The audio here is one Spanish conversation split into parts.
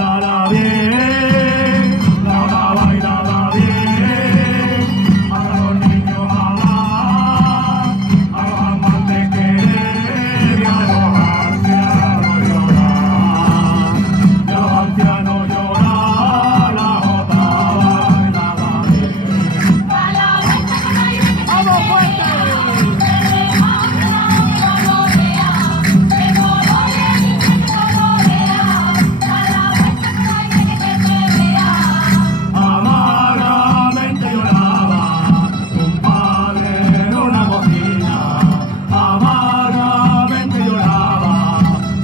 bailala bien, la bailala bien, para los niños amar, a los amantes querer y a los ancianos llorar, y a los ancianos llorar, la jota bailala bien. ¡Vamos fuerte! Amargamente lloraba un padre en una cocina, amargamente lloraba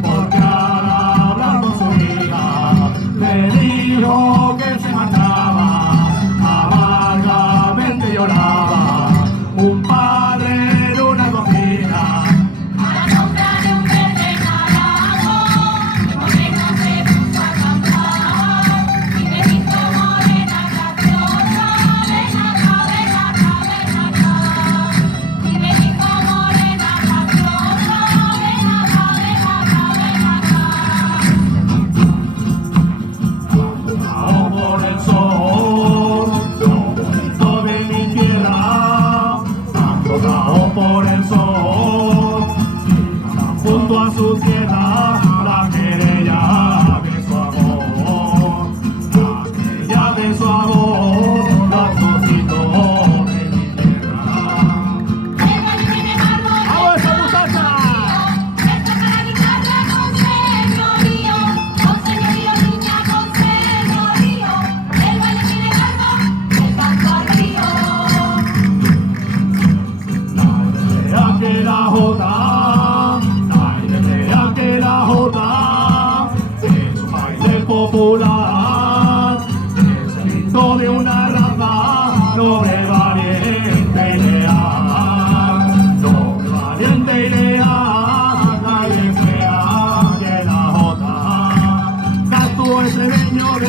porque al hablar con su hija le dijo que se marchaba. Amargamente lloraba un padre en una cocina. A la sombra de un verde naranjo, morena se puso a cantar, y me dijo morena graciosa, ven acá, ven acá, ven acá. Y me dijo morena graciosa, ven acá, ven acá, ven acá. Bajo por el sol, lo bonito de mi tierra, bajo por el sol, junto a su tierra, la querella de su amor, la querella de su amor, los cositos de mi tierra. El baile tiene barro, ¡Vamos esa muchacha! él toca la guitarra con señorío, niña con señorío. El baile tiene barro, el canto al río. La que la jota, la que la jota, es un baile popular, es el grito de una raza, noble, valiente y leal, noble, valiente y leal, nadie crea que la jota, canto extremeño de